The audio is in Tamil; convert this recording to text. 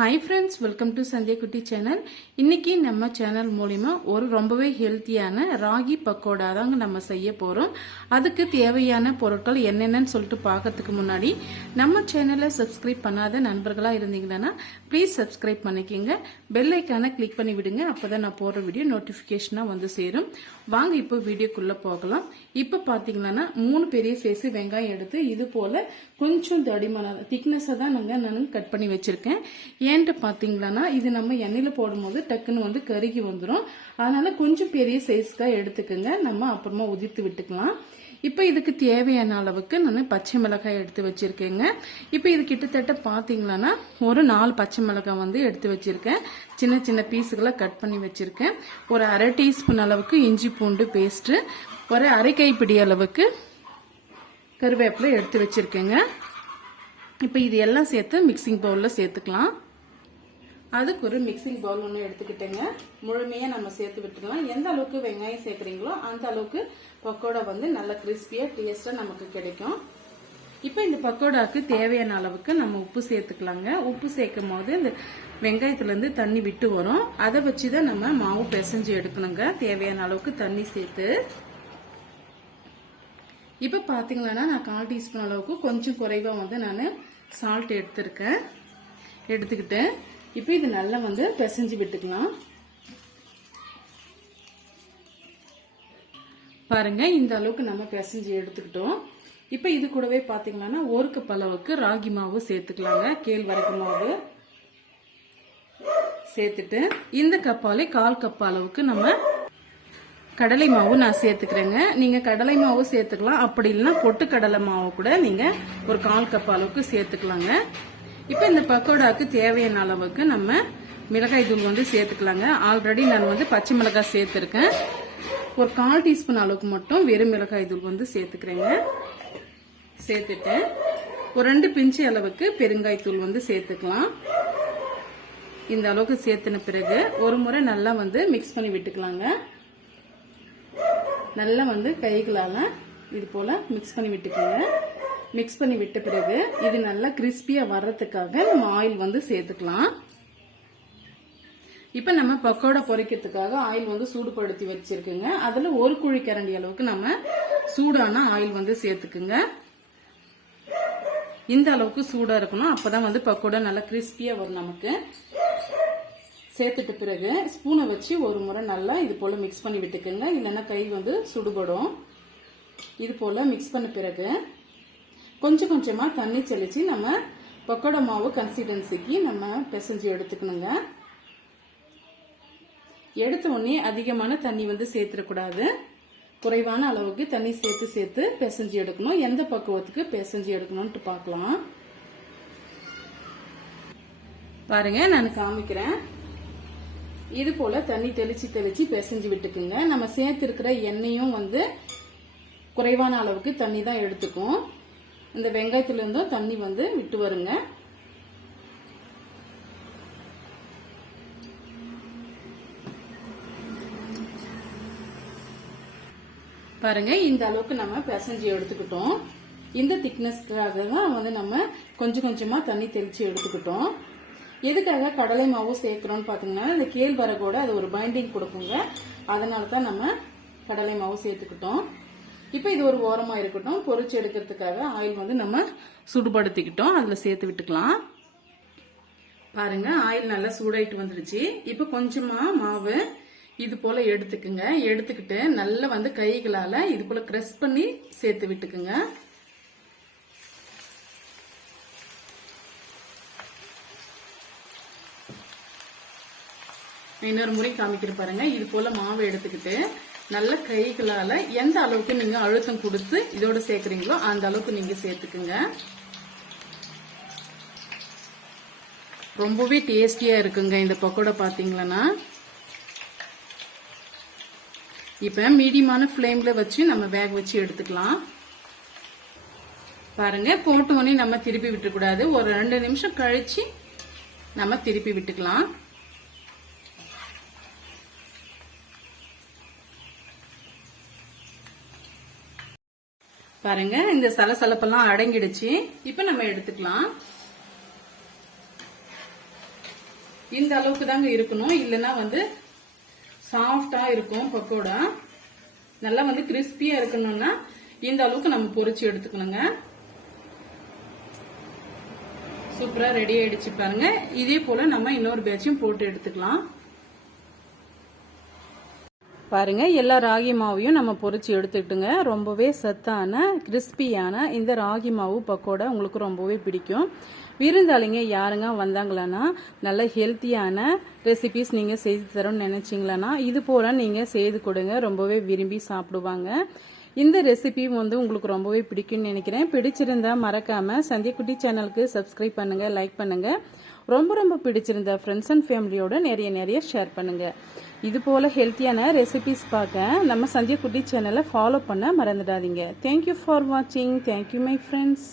Hi friends welcome to Sandhya Kutty channel இன்னைக்கு நம்ம சேனல் மூலிமா ஒரு ரொம்பவே ஹெல்த்தியான ராகி பக்கோடா தாங்க நம்ம செய்ய போகிறோம் அதுக்கு தேவையான பொருட்கள் என்னென்னு சொல்லிட்டு பார்க்கறதுக்கு முன்னாடி நம்ம சேனலை சப்ஸ்கிரைப் பண்ணாத நண்பர்களாக இருந்தீங்கன்னா ப்ளீஸ் சப்ஸ்கிரைப் பண்ணிக்கோங்க. பெல் ஐக்கானை கிளிக் பண்ணி விடுங்க. அப்போ தான் நான் போடுற வீடியோ நோட்டிஃபிகேஷனாக வந்து சேரும். வாங்க இப்போ வீடியோக்குள்ளே போகலாம். இப்போ பார்த்தீங்கன்னா மூணு பெரிய சைஸ் வெங்காயம் எடுத்து இது போல் கொஞ்சம் தடிமான திக்னஸாக தான் நாங்கள் நான் கட் பண்ணி வச்சுருக்கேன். ஏன்ட்டு பார்த்தீங்களன்னா இது நம்ம எண்ணெயில் போடும்போது டக்குன்னு வந்து கருகி வந்துடும் அதனால கொஞ்சம் பெரிய சைஸ்க்காக எடுத்துக்கோங்க. நம்ம அப்புறமா உதிர்த்து விட்டுக்கலாம். இப்போ இதுக்கு தேவையான அளவுக்கு நான் பச்சை மிளகாய் எடுத்து வச்சுருக்கேங்க. இப்போ இது கிட்டத்தட்ட பார்த்தீங்களன்னா ஒரு நாலு பச்சை மிளகாய் வந்து எடுத்து வச்சுருக்கேன். சின்ன சின்ன பீஸுகளை கட் பண்ணி வச்சுருக்கேன். ஒரு அரை டீஸ்பூன் அளவுக்கு இஞ்சி பூண்டு பேஸ்ட்டு ஒரு அரை கைப்பிடி அளவுக்கு கருவேப்பிலை எடுத்து வச்சுருக்கேங்க. இப்போ இது எல்லாம் சேர்த்து மிக்சிங் பவுலில் சேர்த்துக்கலாம். அதுக்கு ஒரு மிக்சிங் பவுல் ஒன்று எடுத்துக்கிட்டேங்க. முழுமையாக நம்ம சேர்த்து விட்டுக்கலாம் எந்த அளவுக்கு வெங்காயம் சேர்க்குறீங்களோ அந்த அளவுக்கு பக்கோடா வந்து நல்ல கிறிஸ்பியாக டேஸ்ட்டாக நமக்கு கிடைக்கும். இப்போ இந்த பக்கோடாவுக்கு தேவையான அளவுக்கு நம்ம உப்பு சேர்த்துக்கலாங்க. உப்பு சேர்க்கும் போது இந்த வெங்காயத்துலேருந்து தண்ணி விட்டு வரும். அதை வச்சு தான் நம்ம மாவு பிசைஞ்சு எடுக்கணுங்க. தேவையான அளவுக்கு தண்ணி சேர்த்து. இப்போ பார்த்தீங்கன்னா நான் கால் டீஸ்பூன் அளவுக்கு கொஞ்சம் குறைவாக வந்து நான் சால்ட் எடுத்திருக்கேன். எடுத்துக்கிட்டு இப்போ இது நல்லா வந்து பிசைஞ்சு விட்டுக்கலாம். பாருங்க இந்த அளவுக்கு நம்ம பிசைஞ்சு எடுத்துக்கிட்டோம். இப்போ இது கூடவே பார்த்தீங்கன்னா ஒரு கப் அளவுக்கு ராகி மாவு சேர்த்துக்கலாங்க. கேழ்வரகு மாவு சேர்த்துட்டு இந்த கப்பாலே கால் கப் அளவுக்கு நம்ம கடலை மாவு நான் சேர்த்துக்கிறேங்க. நீங்கள் கடலை மாவு சேர்த்துக்கலாம். அப்படி இல்லைன்னா பொட்டு கடலை மாவு கூட நீங்கள் ஒரு கால் கப் அளவுக்கு சேர்த்துக்கலாங்க. இப்போ இந்த பக்கோடாவுக்கு தேவையான அளவுக்கு நம்ம மிளகாய் தூள் வந்து சேர்த்துக்கலாங்க. ஆல்ரெடி நான் வந்து பச்சை மிளகாய் சேர்த்துருக்கேன். ஒரு கால் டீஸ்பூன் அளவுக்கு மட்டும் வெறும் மிளகாய் தூள் வந்து சேர்த்துக்கிறேங்க. சேர்த்துட்டேன். ஒரு ரெண்டு பிஞ்சு அளவுக்கு பெருங்காய் தூள் வந்து சேர்த்துக்கலாம். இந்த அளவுக்கு சேர்த்துன பிறகு ஒரு முறை நல்லா வந்து மிக்ஸ் பண்ணி விட்டுக்கலாங்க. நல்லா வந்து கைகளால் இது போல் மிக்ஸ் பண்ணி விட்டுக்கோங்க. மிக்ஸ் பண்ணி விட்ட பிறகு இது நல்லா கிறிஸ்பியாக வர்றதுக்காக நம்ம ஆயில் வந்து சேர்த்துக்கலாம். இப்போ நம்ம பக்கோடா பொரிக்கிறதுக்காக ஆயில் வந்து சூடுபடுத்தி வச்சிருக்குங்க. அதில் ஒரு குழி கரண்டி அளவுக்கு நம்ம சூடான ஆயில் வந்து சேர்த்துக்குங்க. இந்த அளவுக்கு சூடா இருக்கணும். அப்பதான் வந்து பக்கோடா நல்லா கிறிஸ்பியா வரும் நமக்கு. சேர்த்துட்ட பிறகு ஸ்பூனை வச்சு ஒரு முறை நல்லா இது போல மிக்ஸ் பண்ணி விட்டுக்குங்க. இல்லைன்னா கை வந்து சுடுபடும். இது போல மிக்ஸ் பண்ண பிறகு கொஞ்சம் கொஞ்சமா தண்ணி தெளித்து நம்ம பக்கோடா மாவு கன்சிஸ்டன்சிக்கு நம்ம பிசைஞ்சு எடுத்துக்கணுங்க. எடுத்த உடனே அதிகமான தண்ணி வந்து சேர்த்துடக்கூடாது. குறைவான அளவுக்கு தண்ணி சேர்த்து சேர்த்து பிசைஞ்சு எடுக்கணும். எந்த பக்குவத்துக்கு பிசைஞ்சு எடுக்கணும்ட்டு பார்க்கலாம். பாருங்க நான் காமிக்கிறேன். இது போல தண்ணி தெளிச்சு தெளிச்சு பிசைஞ்சு விட்டுக்குங்க. நம்ம சேர்த்திருக்கிற எண்ணெயும் வந்து குறைவான அளவுக்கு தண்ணி தான் எடுத்துக்கும். இந்த வெங்காயத்துலேருந்தும் தண்ணி வந்து விட்டு வருங்க. பாருங்க இந்த அளவுக்கு நம்ம பிசைஞ்சு எடுத்துக்கிட்டோம். இந்த திக்னஸ்க்காக தான் வந்து நம்ம கொஞ்சம் கொஞ்சமாக தண்ணி தெளிச்சு எடுத்துக்கிட்டோம். எதுக்காக கடலை மாவு சேர்க்குறோம்னு பார்த்தீங்கன்னா இந்த கேழ்வரகோட அது ஒரு பைண்டிங் கொடுக்குங்க. அதனால தான் நம்ம கடலை மாவு சேர்த்துக்கிட்டோம். இப்போ இது ஒரு ஓரமா இருக்கட்டும். பொறிச்சு எடுக்கிறதுக்காக ஆயில் வந்து நம்ம சுடுபடுத்திக்கிட்டோம். அதுல சேர்த்து விட்டுக்கலாம். பாருங்க ஆயில் நல்லா சூடாயிட்டு வந்துருச்சு. இப்போ கொஞ்சமா மாவு இது போல எடுத்துக்குங்க. எடுத்துக்கிட்டு நல்லா வந்து கைகளால இது போல க்ரெஸ் பண்ணி சேர்த்து விட்டுக்குங்க. இன்னொரு முறை காமிக்கிற பாருங்க. இது போல மாவு எடுத்துக்கிட்டு நல்ல கைகளால எந்த அளவுக்கு நீங்க அழுத்தம் கொடுத்து இதோட சேர்க்கறீங்களோ அந்த அளவுக்கு நீங்க சேர்த்துக்குங்க. ரொம்பவே டேஸ்டியா இருக்குங்க இந்த பக்கோடா பாத்தீங்களன்னா இப்ப மீடியமான ஃப்ளேமில் வச்சு நம்ம வேக வச்சு எடுத்துக்கலாம். பாருங்க போட்ட உடனே நம்ம திருப்பி விட்டுக்கூடாது ஒரு ரெண்டு நிமிஷம் கழிச்சு நம்ம திருப்பி விட்டுக்கலாம். பாருங்க இந்த சலசலப்பெல்லாம் அடங்கிடுச்சு. இப்ப நம்ம எடுத்துக்கலாம். இந்த அளவுக்கு தாங்க இருக்கணும். இல்லைன்னா வந்து சாஃப்டா இருக்கும் பக்கோடா. நல்லா வந்து கிறிஸ்பியா இருக்கணும்னா இந்த அளவுக்கு நம்ம பொறிச்சு எடுத்துக்கணுங்க. சூப்பரா ரெடி ஆயிடுச்சு பாருங்க. இதே போல நம்ம இன்னொரு பேட்சும் போட்டு எடுத்துக்கலாம். பாருங்க எல்லா ராகி மாவையும் நம்ம பொறிச்சு எடுத்துக்கிட்டுங்க. ரொம்பவே சத்தான கிறிஸ்பியான இந்த ராகி மாவு பக்கோடா உங்களுக்கு ரொம்பவே பிடிக்கும். விருந்தாளிங்க யாருங்க வந்தாங்களான்னா நல்ல ஹெல்த்தியான ரெசிபிஸ் நீங்கள் செய்து தரோம்னு நினச்சிங்களான்னா இது போல நீங்கள் செய்து கொடுங்க. ரொம்பவே விரும்பி சாப்பிடுவாங்க. இந்த ரெசிபி வந்து உங்களுக்கு ரொம்பவே பிடிக்கும்னு நினைக்கிறேன். பிடிச்சிருந்தா மறக்காம சந்தியக்குட்டி சேனலுக்கு சப்ஸ்கிரைப் பண்ணுங்க லைக் பண்ணுங்க. ரொம்ப ரொம்ப பிடிச்சிருந்தா ஃப்ரெண்ட்ஸ் அண்ட் ஃபேமிலியோட நிறைய நிறைய ஷேர் பண்ணுங்க. இது போல ஹெல்த்தியான ரெசிபிஸ் பார்க்க நம்ம சந்தியக்குட்டி சேனலை ஃபாலோ பண்ண மறந்துடாதீங்க. தேங்க்யூ ஃபார் வாட்சிங் தேங்க்யூ மை ஃப்ரெண்ட்ஸ்